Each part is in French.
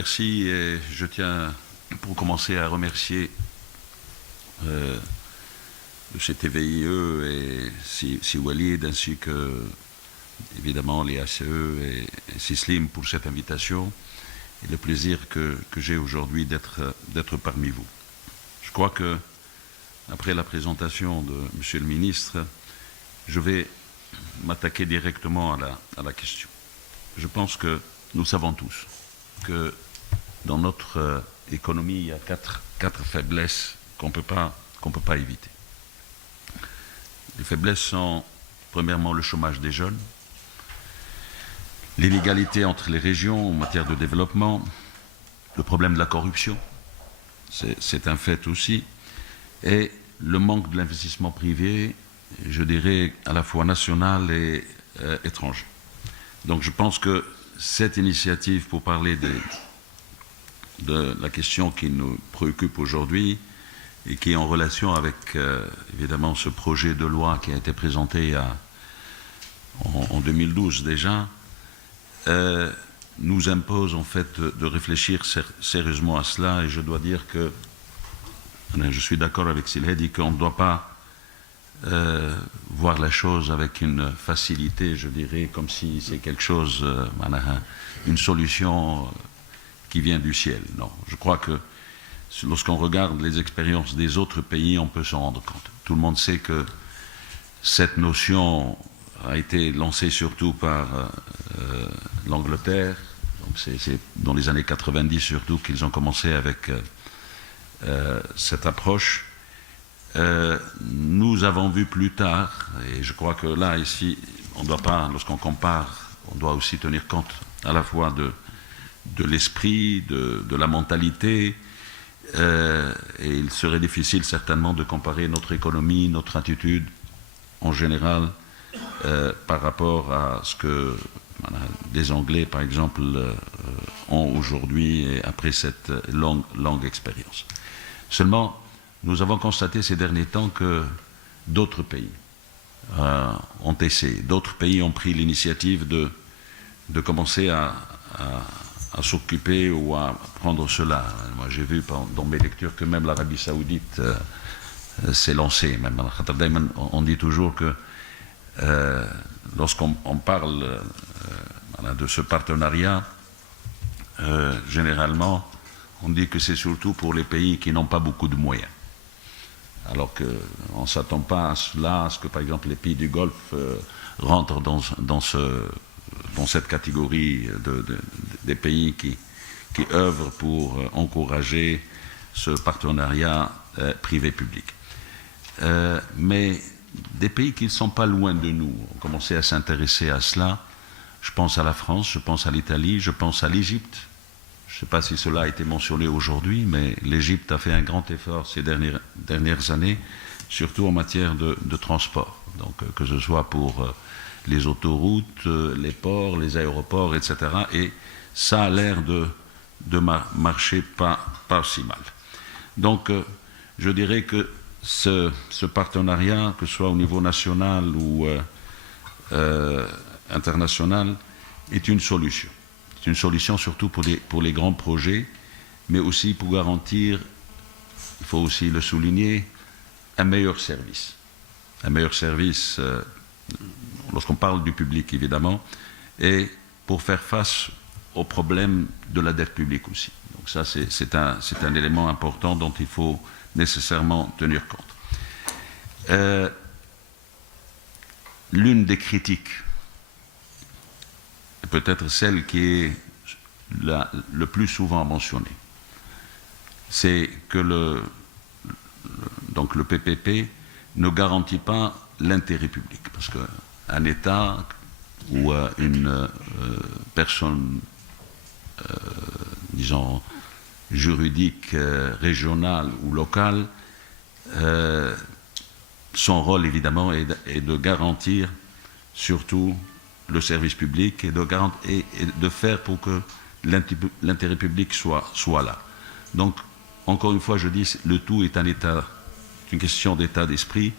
merci et je tiens pour commencer à remercier le CTVIE et Si Walid ainsi que évidemment les ACE et Sislim pour cette invitation et le plaisir que j'ai aujourd'hui d'être parmi vous. Je crois que après la présentation de Monsieur le Ministre, je vais m'attaquer directement à la question. Je pense que nous savons tous que dans notre économie, il y a quatre faiblesses qu'on ne peut pas éviter. Les faiblesses sont, premièrement, le chômage des jeunes, l'inégalité entre les régions en matière de développement, le problème de la corruption, c'est un fait aussi, et le manque de l'investissement privé, je dirais à la fois national et étranger. Donc je pense que cette initiative pour parler de la question qui nous préoccupe aujourd'hui et qui est en relation avec évidemment ce projet de loi qui a été présenté en 2012 déjà, nous impose en fait de réfléchir sérieusement à cela, et je dois dire que je suis d'accord avec Silhedi qu'on ne doit pas voir la chose avec une facilité, je dirais, comme si c'est quelque chose, une solution qui vient du ciel. Non, je crois que lorsqu'on regarde les expériences des autres pays, on peut s'en rendre compte. Tout le monde sait que cette notion a été lancée surtout par l'Angleterre. Donc c'est dans les années 90 surtout qu'ils ont commencé avec cette approche. Nous avons vu plus tard, et je crois que là, ici, on ne doit pas, lorsqu'on compare, on doit aussi tenir compte à la fois de l'esprit, de la mentalité, et il serait difficile certainement de comparer notre économie, notre attitude en général par rapport à ce que des Anglais, par exemple, ont aujourd'hui et après cette longue expérience. Seulement, nous avons constaté ces derniers temps que d'autres pays ont essayé, d'autres pays ont pris l'initiative de commencer à s'occuper ou à prendre cela. Moi, j'ai vu dans mes lectures que même l'Arabie Saoudite s'est lancée. Même on dit toujours que lorsqu'on parle de ce partenariat, généralement, on dit que c'est surtout pour les pays qui n'ont pas beaucoup de moyens. Alors qu'on ne s'attend pas à cela, à ce que par exemple les pays du Golfe rentrent dans cette catégorie des pays qui œuvrent pour encourager ce partenariat privé-public. Mais des pays qui ne sont pas loin de nous ont commencé à s'intéresser à cela. Je pense à la France, je pense à l'Italie, je pense à l'Égypte. Je ne sais pas si cela a été mentionné aujourd'hui, mais l'Égypte a fait un grand effort ces dernières années, surtout en matière de transport. Donc, que ce soit pour les autoroutes, les ports, les aéroports, etc. Et ça a l'air de marcher pas si mal. Donc, je dirais que ce partenariat, que ce soit au niveau national ou international, est une solution. C'est une solution surtout pour les grands projets, mais aussi pour garantir, il faut aussi le souligner, un meilleur service. Un meilleur service, lorsqu'on parle du public évidemment, et pour faire face aux problèmes de la dette publique aussi. Donc ça, c'est un élément important dont il faut nécessairement tenir compte. L'une des critiques, peut-être celle qui est le plus souvent mentionnée, c'est que le PPP ne garantit pas l'intérêt public. Parce qu'un État ou une personne, disons, juridique, régionale ou locale, son rôle évidemment est de garantir surtout le service public et de faire pour que l'intérêt public soit là. Donc, encore une fois, je dis, le tout est une question d'état d'esprit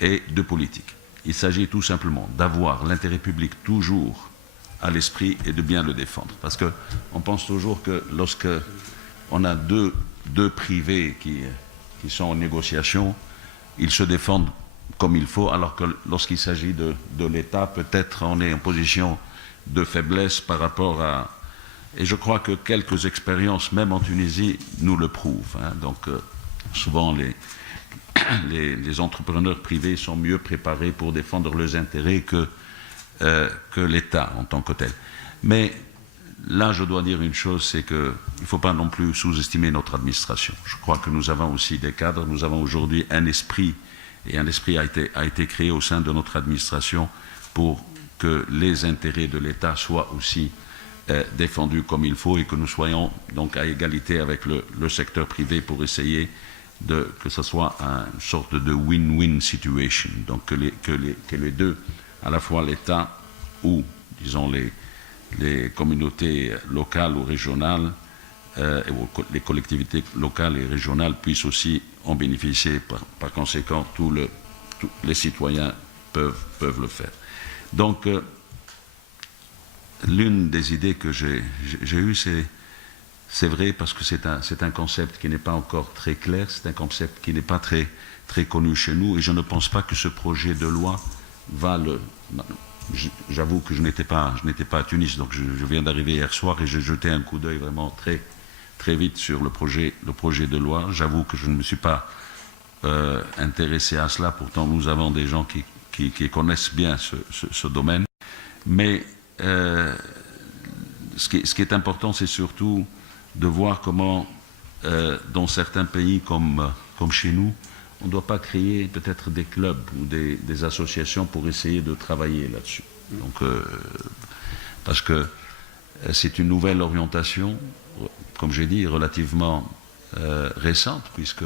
et de politique. Il s'agit tout simplement d'avoir l'intérêt public toujours à l'esprit et de bien le défendre. Parce qu'on pense toujours que lorsque on a deux privés qui sont en négociation, ils se défendent comme il faut, alors que lorsqu'il s'agit de l'État, peut-être on est en position de faiblesse par rapport à... Et je crois que quelques expériences, même en Tunisie, nous le prouvent. Hein. Donc, souvent, les entrepreneurs privés sont mieux préparés pour défendre leurs intérêts que l'État en tant que tel. Mais là, je dois dire une chose, c'est qu'il ne faut pas non plus sous-estimer notre administration. Je crois que nous avons aussi des cadres, nous avons aujourd'hui un esprit, et un esprit a été créé au sein de notre administration pour que les intérêts de l'État soient aussi défendus comme il faut et que nous soyons donc à égalité avec le secteur privé pour essayer que ce soit une sorte de win-win situation. Donc que les deux, à la fois l'État ou, disons, les communautés locales ou régionales, les collectivités locales et régionales puissent aussi en bénéficier. Par conséquent, tous les citoyens peuvent le faire. Donc, l'une des idées que j'ai eues, c'est vrai parce que c'est un concept qui n'est pas encore très clair, c'est un concept qui n'est pas très, très connu chez nous, et je ne pense pas que ce projet de loi va le... J'avoue que je n'étais pas à Tunis, donc je viens d'arriver hier soir et j'ai jeté un coup d'œil vraiment très, très vite sur le projet de loi. J'avoue que je ne me suis pas intéressé à cela, pourtant nous avons des gens qui connaissent bien ce domaine. Mais ce qui est important, c'est surtout de voir comment, dans certains pays comme chez nous, on ne doit pas créer peut-être des clubs ou des associations pour essayer de travailler là-dessus. Donc, parce que c'est une nouvelle orientation, comme j'ai dit, relativement récente, puisque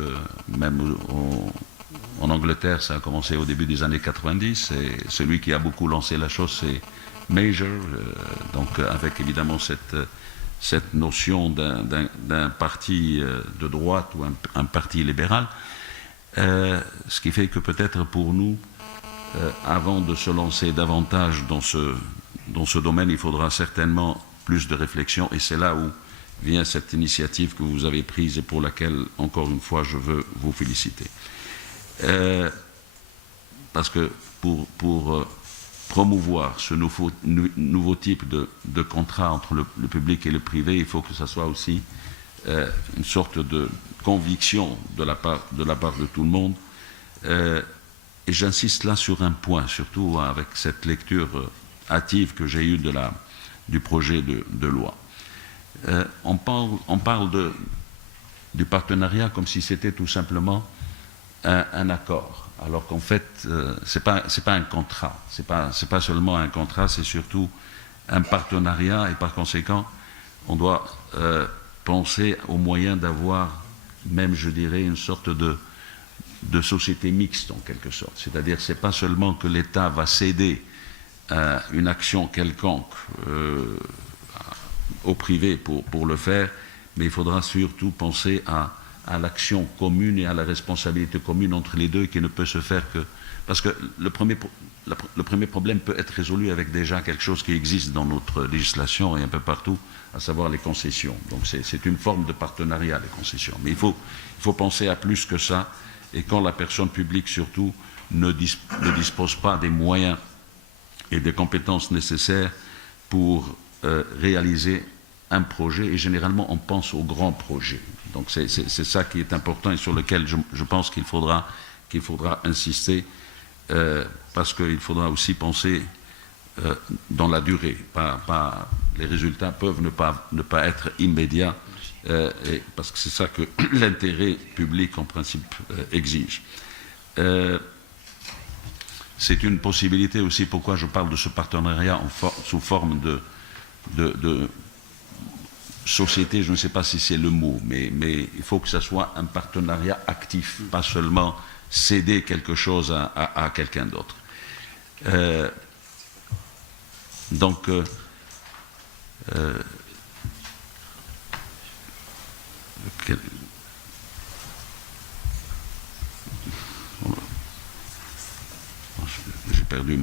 même en Angleterre, ça a commencé au début des années 90, et celui qui a beaucoup lancé la chose, c'est Major, donc avec évidemment cette notion d'un parti de droite ou un parti libéral. Ce qui fait que peut-être pour nous, avant de se lancer davantage dans ce domaine, il faudra certainement plus de réflexion, et c'est là où vient cette initiative que vous avez prise et pour laquelle, encore une fois, je veux vous féliciter. Parce que pour promouvoir ce nouveau type de contrat entre le public et le privé, il faut que ça soit aussi une sorte de conviction de la part de tout le monde. Et j'insiste là sur un point, surtout avec cette lecture hâtive que j'ai eue du projet de loi. On parle du partenariat comme si c'était tout simplement un accord, alors qu'en fait, c'est pas un contrat, c'est pas seulement un contrat, c'est surtout un partenariat, et par conséquent, on doit penser aux moyens d'avoir, même je dirais, une sorte de société mixte en quelque sorte. C'est-à-dire, c'est pas seulement que l'État va céder une action quelconque au privé pour le faire, mais il faudra surtout penser à l'action commune et à la responsabilité commune entre les deux, qui ne peut se faire que... Parce que le premier problème peut être résolu avec déjà quelque chose qui existe dans notre législation et un peu partout, à savoir les concessions. Donc c'est une forme de partenariat, les concessions. Mais il faut penser à plus que ça, et quand la personne publique surtout ne dispose pas des moyens et des compétences nécessaires pour réaliser un projet, et généralement on pense aux grands projets. Donc c'est ça qui est important et sur lequel je pense qu'il faudra insister, parce qu'il faudra aussi penser dans la durée. Les résultats peuvent ne pas être immédiats, parce que c'est ça que l'intérêt public en principe exige. C'est une possibilité aussi, pourquoi je parle de ce partenariat sous forme de société, je ne sais pas si c'est le mot, mais il faut que ça soit un partenariat actif, pas seulement céder quelque chose à quelqu'un d'autre. Donc, perdu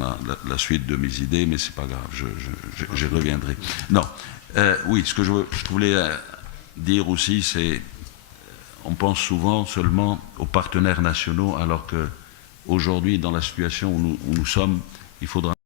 la suite de mes idées, mais c'est pas grave, je reviendrai. Non, oui, ce que je voulais dire aussi, c'est on pense souvent seulement aux partenaires nationaux, alors que aujourd'hui, dans la situation où nous sommes, il faudra